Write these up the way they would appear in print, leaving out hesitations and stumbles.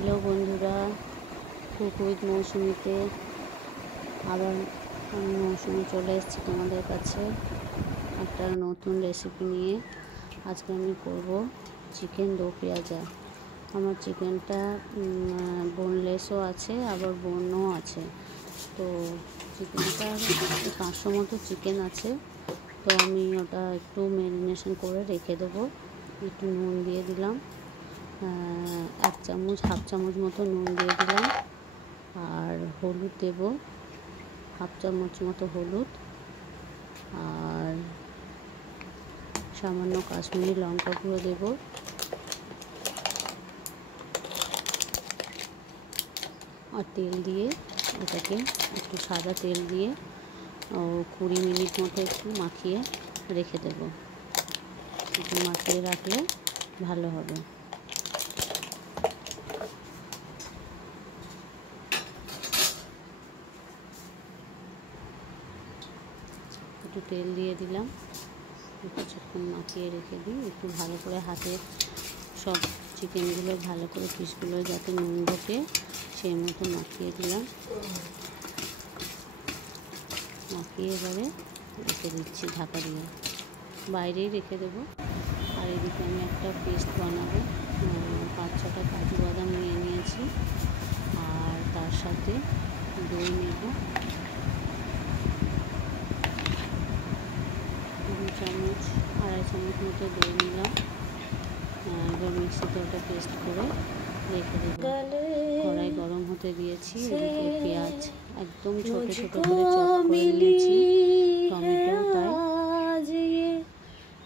Hello বন্ধুরা, cook with মৌসুমিতে আবার আমি মৌসুমি চলে এসেছি তোমাদের কাছে একটা নতুন রেসিপি নিয়ে। আজকে আমি করব চিকেন দো পেঁয়াজা। আমার চিকেনটা বোনলেসও আছে, আবার বোনও আছে। তো চিকেনটা 500 মতো চিকেন আছে। তো আমি ওটা একটু ম্যারিনেশন করে রেখে দেবো। একটু নুন দিয়ে দিলাম, হাফ চামচ মতো নুন দিয়ে দিলাম, আর হলুদ দেব হাফ চামচ মতো হলুদ, আর সামান্য কাশ্মীরি লঙ্কা গুঁড়ো দেব, আর তেল দিয়ে এটাকে একটু সাদা তেল দিয়ে 20 মিনিট মতো একটু মাখিয়ে রেখে দেব। একটু মাখিয়ে রাখলে ভালো হবে। একটু তেল দিয়ে দিলাম, কিছুক্ষণ মাখিয়ে রেখে দিই। একটু ভালো করে হাতে সব চিকেনগুলো ভালো করে পিসগুলো যাতে নুন ঢোকে সেই মতো মাখিয়ে দিলাম। মাখিয়ে এবারে রেখে দিচ্ছি ঢাকা দিয়ে, বাইরেই রেখে দেবো। আর এদিকে আমি একটা পেস্ট বানাবো। 5-6টা কাজু বাদাম নিয়ে নিয়েছি, আর তার সাথে দই নেব 2-2.5 চামচ মতো দই নিলাম। এবার মিক্সিতে ওটা পেস্ট করে রেখে দেবো। কড়াই গরম হতে দিয়েছি। এদিকে পেঁয়াজ একদম ছোট ছোট করে চপ করে নিয়েছি, টমেটো তাই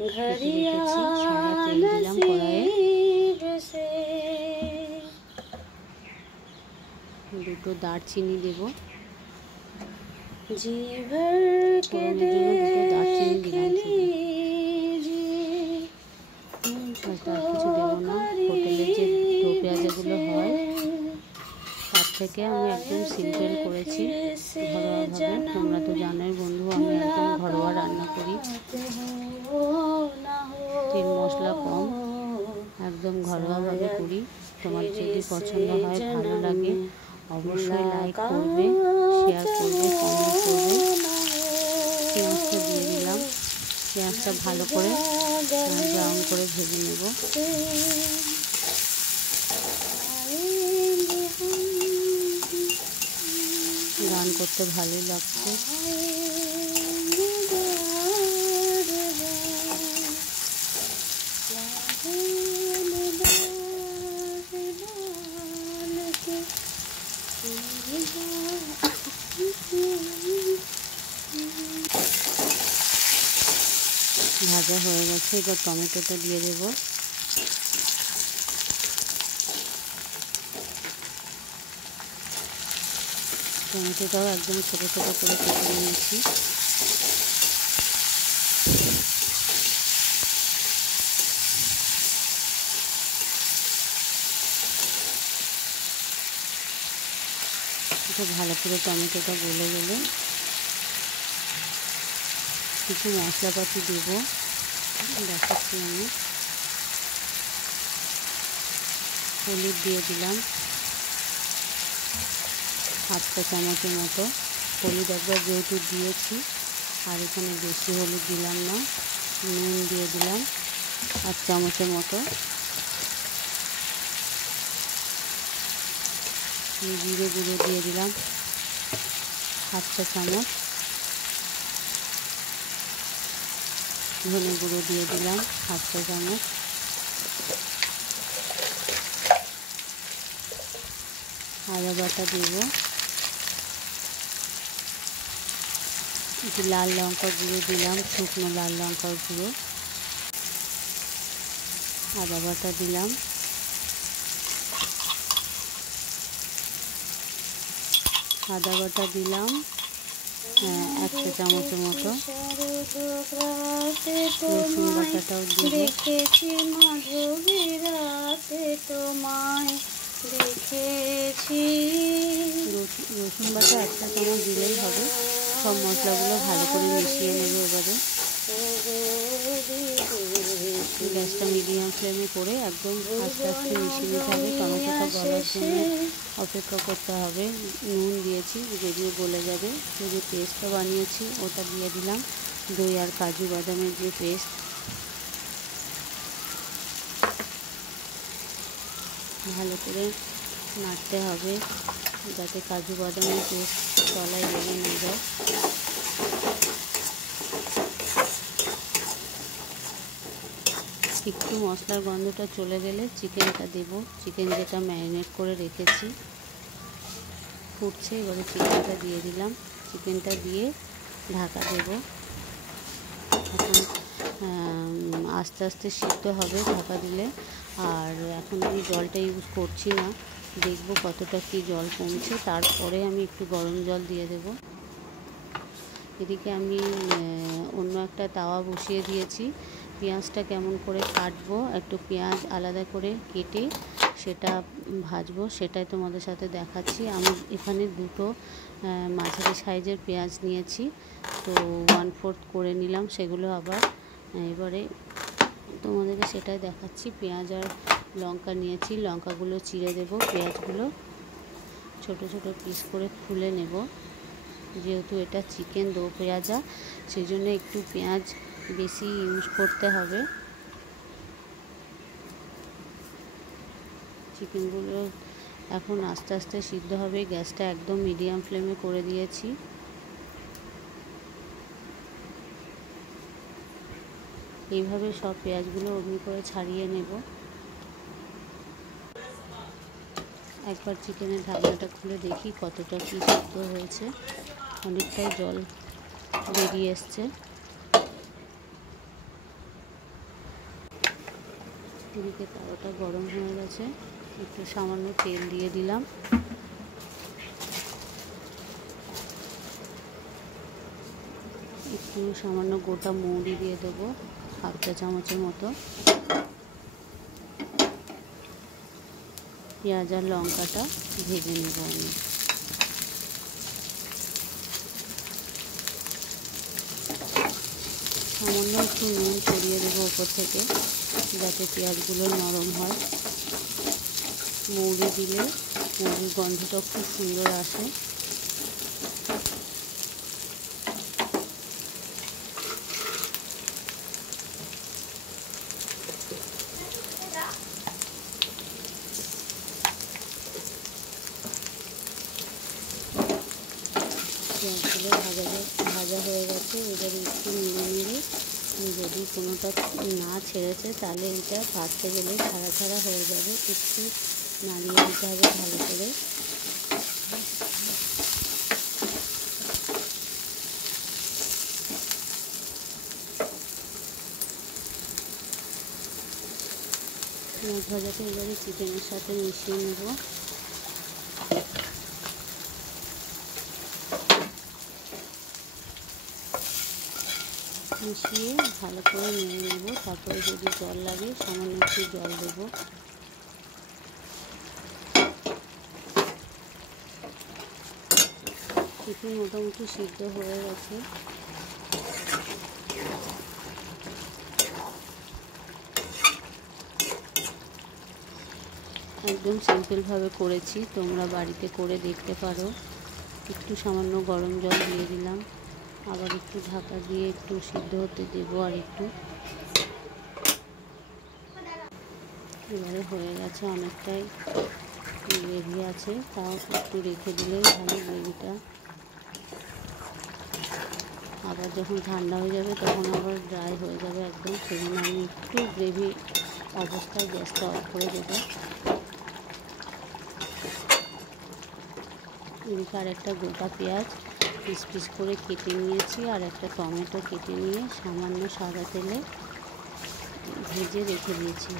রেখেছি। সাদা তেল দিলাম কড়াইয়ে, 2টো দারচিনি দেব, ফোড়নের জন্য 2টো দারচিনি দিলাম শুধু, আর কিছু দেবো না। হোটেলে যে দো পেঁয়াজাগুলো হয় তার থেকে আমি একদম সিম্পল করেছি, ঘরোয়াভাবে। তোমরা তো জানোই বন্ধু, আমি একদম ঘরোয়া রান্না করি, তেল মশলা কম, একদম ঘরোয়াভাবে করি। তোমার যদি পছন্দ হয়, ভালো লাগে, অবশ্যই লাইক করবে, শেয়ার করবে, কমেন্ট করবে। পেঁয়াজটা দিয়ে দিলাম, পেঁয়াজটা ভালো করে ব্রাউন করে ভেজে নেব। গান করতে ভালোই লাগছে। ভাজা হয়ে গেছে, এবার টমেটোটা দিয়ে দেব। টমেটোটাও একদম ছোটো ছোটো করে কেটে নিয়েছি। এটা ভালো করে টমেটোটা গলে গেলে কিছু মশলাপাতি দেব, দেখাচ্ছি আমি। হলুদ দিয়ে দিলাম হাফ চা চামচের মতো। হলুদ একবার যেহেতু দিয়েছি, আর এখানে বেশি হলুদ দিলাম না। নুন দিয়ে দিলাম 1 চামচের মতো। জিরে গুঁড়ো দিয়ে দিলাম হাফ চা চামচ। ধনে গুঁড়ো দিয়ে দিলাম হাফ চা চামচ। আদা বাটা দেব, একটু লাল লঙ্কার গুঁড়ো দিলাম, শুকনো লাল লঙ্কার গুঁড়ো। আদা বাটা দিলাম, আদা বাটা দিলাম 1 চা চামচের মতো। রসুন বাটাটাও দিয়ে রসুন বাটা 1 চা চামচ দিলেই হবে। সব মশলাগুলো ভালো করে মিশিয়ে নেব। এবারে গ্যাসটা মিডিয়াম ফ্লেমে করে একদম আস্তে আস্তে মিশিয়ে নিতে হবে। টমেটোটা হওয়ার জন্য অপেক্ষা করতে হবে। নুন দিয়েছি, যদিও গলে যাবে। তো যে পেস্টটা বানিয়েছি ওটা দিয়ে দিলাম, দই আর কাজু বাদামের যে পেস্ট। ভালো করে নাড়তে হবে যাতে কাজু বাদামের পেস্ট তলায় লেগে না যায়। একটু মশলার গন্ধটা চলে গেলে চিকেনটা দেব, চিকেন যেটা ম্যারিনেট করে রেখেছি। ফুটছে, এবারে চিকেনটা দিয়ে দিলাম। চিকেনটা দিয়ে ঢাকা দেব। এখন আস্তে আস্তে সিদ্ধ হবে ঢাকা দিলে। আর এখন আমি জলটা ইউজ করছি না, দেখব কতটা কি জল কমছে, তারপরে আমি একটু গরম জল দিয়ে দেব। এদিকে আমি অন্য একটা তাওয়া বসিয়ে দিয়েছি। পেঁয়াজটা কেমন করে কাটবো, একটু পেঁয়াজ আলাদা করে কেটে সেটা ভাজবো, সেটাই তোমাদের সাথে দেখাচ্ছি। আমি এখানে দুটো মাঝারি সাইজের পেঁয়াজ নিয়েছি, তো 1/4 করে নিলাম সেগুলো আবার। এবারে তোমাদেরকে সেটাই দেখাচ্ছি। পেঁয়াজ আর লঙ্কা নিয়েছি, লঙ্কাগুলো চিড়ে দেব, পেঁয়াজগুলো ছোট ছোট পিস করে খুলে নেব। যেহেতু এটা চিকেন দো পেঁয়াজা, সেই জন্য একটু পেঁয়াজ বেশি ইউজ করতে হবে। চিকেনগুলো এখন আস্তে আস্তে সিদ্ধ হবে। গ্যাসটা একদম মিডিয়াম ফ্লেমে করে দিয়েছি। এইভাবে সব পেঁয়াজগুলো অমনি করে ছাড়িয়ে নেব। একবার চিকেনের ঢাকনাটা খুলে দেখি কতটা কি সিদ্ধ হয়েছে। অনেকটাই জল বেরিয়ে এসছে। এদিকে তাওয়াটা গরম হয়ে গেছে, একটু সামান্য তেল দিয়ে দিলাম। একটু সামান্য গোটা মৌরি দিয়ে দেবো, 1/2 চা চামচের মতো। পেঁয়াজ আর লঙ্কাটা ভেজে নেব আমি। সামান্য একটু নুন ছড়িয়ে দেবো ওপর থেকে, যাতে পেঁয়াজগুলো নরম হয়। মৌরি দিলে মৌরির গন্ধটা খুব সুন্দর আসে। পেঁয়াজগুলো ভাজা হয়ে গেছে। এবারে একটু নেড়ে নেড়ে, যদি কোনোটা না ছেড়েছে তাহলে এটা ভাজতে গেলে ছাড়া ছাড়া হয়ে যাবে। একটু নাড়িয়ে দিতে হবে ভালো করে। পেঁয়াজ ভাজাটা এবারে চিকেনের সাথে মিশিয়ে নেব। মিশিয়ে ভালো করে নেড়ে নেব। তারপরে যদি জল লাগে সামান্য একটু জল দেব। চিকেন মোটামুটি সিদ্ধ হয়ে গেছে। একদম সিম্পলভাবে করেছি, তোমরা বাড়িতে করে দেখতে পারো। একটু সামান্য গরম জল দিয়ে দিলাম, আবার একটু ঢাকা দিয়ে একটু সিদ্ধ হতে দেবো আর একটু। এবারে হয়ে গেছে, অনেকটাই গ্রেভি আছে, তাও একটু রেখে দিলেই ভালো গ্রেভিটা। আবার যখন ঠান্ডা হয়ে যাবে তখন আবার ড্রাই হয়ে যাবে একদম, সেজন্য আমি একটু গ্রেভি অবস্থায় গ্যাসটা অফ করে দেবো। এদিকে আর একটা গোটা পেঁয়াজ পিস পিস করে কেটে নিয়েছি, আর একটা টমেটো কেটে নিয়ে সামান্য সাদা তেলে ভেজে রেখে দিয়েছি।